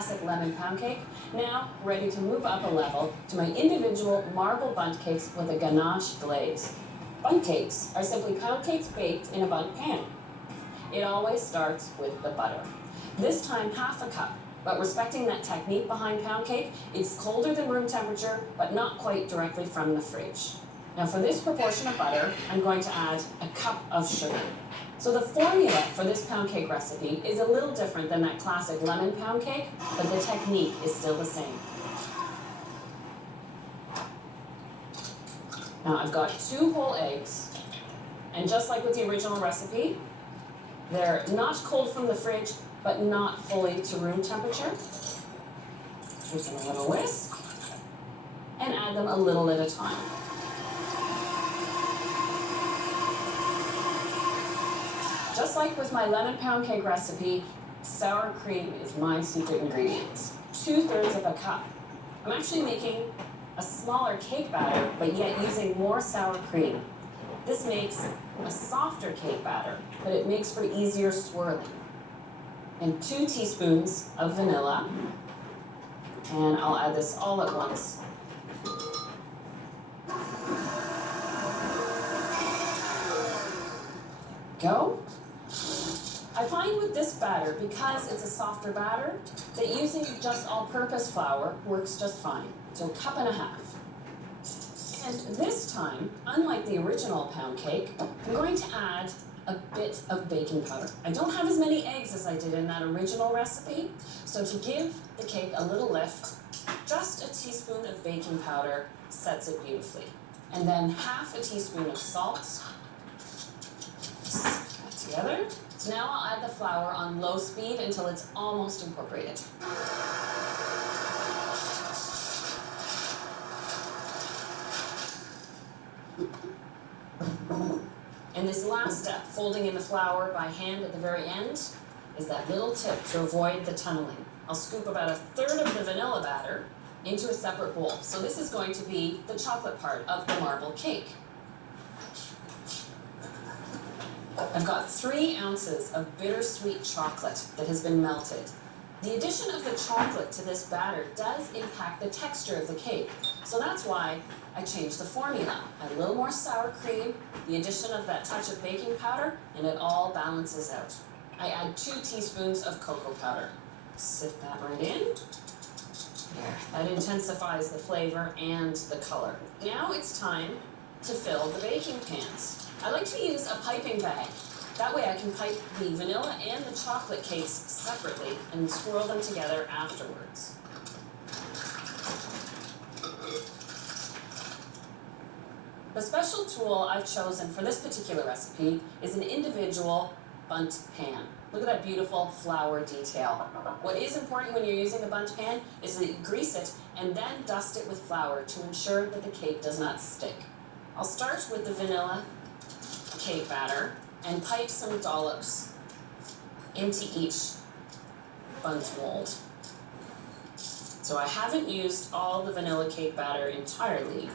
classic lemon pound cake, now ready to move up a level to my individual marble bundt cakes with a ganache glaze. Bundt cakes are simply pound cakes baked in a bundt pan. It always starts with the butter. This time half a cup, but respecting that technique behind pound cake, it's colder than room temperature, but not quite directly from the fridge. Now for this proportion of butter, I'm going to add a cup of sugar. So the formula for this pound cake recipe is a little different than that classic lemon pound cake, but the technique is still the same. Now I've got 2 whole eggs, and just like with the original recipe, they're not cold from the fridge, but not fully to room temperature. Give them a little whisk, and add them a little at a time. Just like with my lemon pound cake recipe, sour cream is my secret ingredient. 2/3 of a cup. I'm actually making a smaller cake batter, but yet using more sour cream. This makes a softer cake batter, but it makes for easier swirling. And 2 teaspoons of vanilla, and I'll add this all at once. Go. I find with this batter, because it's a softer batter, that using just all-purpose flour works just fine. So 1.5 cups. And this time, unlike the original pound cake, I'm going to add a bit of baking powder. I don't have as many eggs as I did in that original recipe, so to give the cake a little lift, just a teaspoon of baking powder sets it beautifully. And then 1/2 teaspoon of salt. Mix that together. So now I'll add the flour on low speed until it's almost incorporated. And this last step, folding in the flour by hand at the very end, is that little tip to avoid the tunneling. I'll scoop about 1/3 of the vanilla batter into a separate bowl. So this is going to be the chocolate part of the marble cake. I've got 3 ounces of bittersweet chocolate that has been melted. The addition of the chocolate to this batter does impact the texture of the cake, so that's why I changed the formula. A little more sour cream, the addition of that touch of baking powder, and it all balances out. I add 2 teaspoons of cocoa powder. Sift that right in. There, that intensifies the flavor and the color. Now it's time to fill the baking pans. I like to use a piping bag. That way I can pipe the vanilla and the chocolate cakes separately and swirl them together afterwards. The special tool I've chosen for this particular recipe is an individual bundt pan. Look at that beautiful flower detail. What is important when you're using a bundt pan is that you grease it and then dust it with flour to ensure that the cake does not stick. I'll start with the vanilla cake batter and pipe some dollops into each bundt mold. So I haven't used all the vanilla cake batter entirely,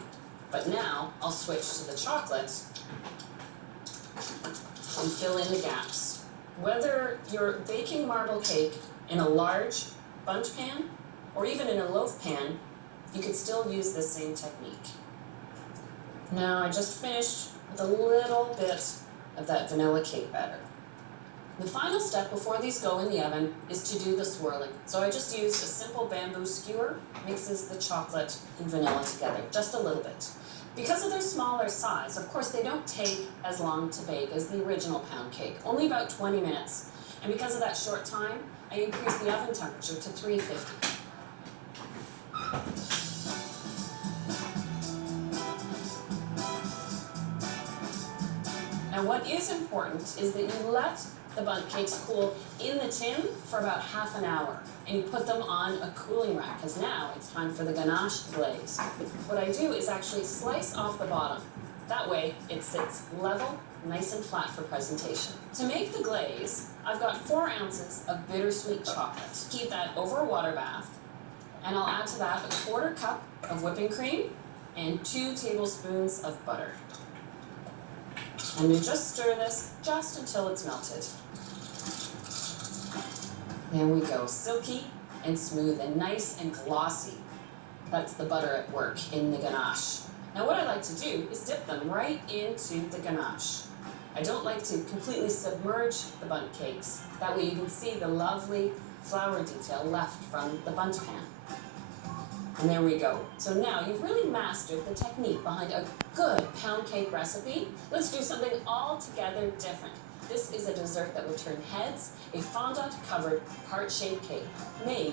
but now I'll switch to the chocolate and fill in the gaps. Whether you're baking marble cake in a large bundt pan or even in a loaf pan, you could still use this same technique. Now I just finished with a little bit of that vanilla cake batter. The final step before these go in the oven is to do the swirling. So I just used a simple bamboo skewer, mixes the chocolate and vanilla together, just a little bit. Because of their smaller size, of course, they don't take as long to bake as the original pound cake, only about 20 minutes. And because of that short time, I increased the oven temperature to 350. Now what is important is that you let the bundt cakes cool in the tin for about ½ hour. And you put them on a cooling rack, because now it's time for the ganache glaze. What I do is actually slice off the bottom. That way it sits level, nice and flat for presentation. To make the glaze, I've got 4 ounces of bittersweet chocolate. Heat that over a water bath, and I'll add to that a 1/4 cup of whipping cream and 2 tablespoons of butter. And you just stir this just until it's melted. There we go, silky and smooth and nice and glossy. That's the butter at work in the ganache. Now what I like to do is dip them right into the ganache. I don't like to completely submerge the Bundt cakes. That way you can see the lovely flour detail left from the Bundt pan. And there we go. So now you've really mastered the technique behind a good pound cake recipe. Let's do something altogether different. This is a dessert that will turn heads, a fondant-covered heart-shaped cake made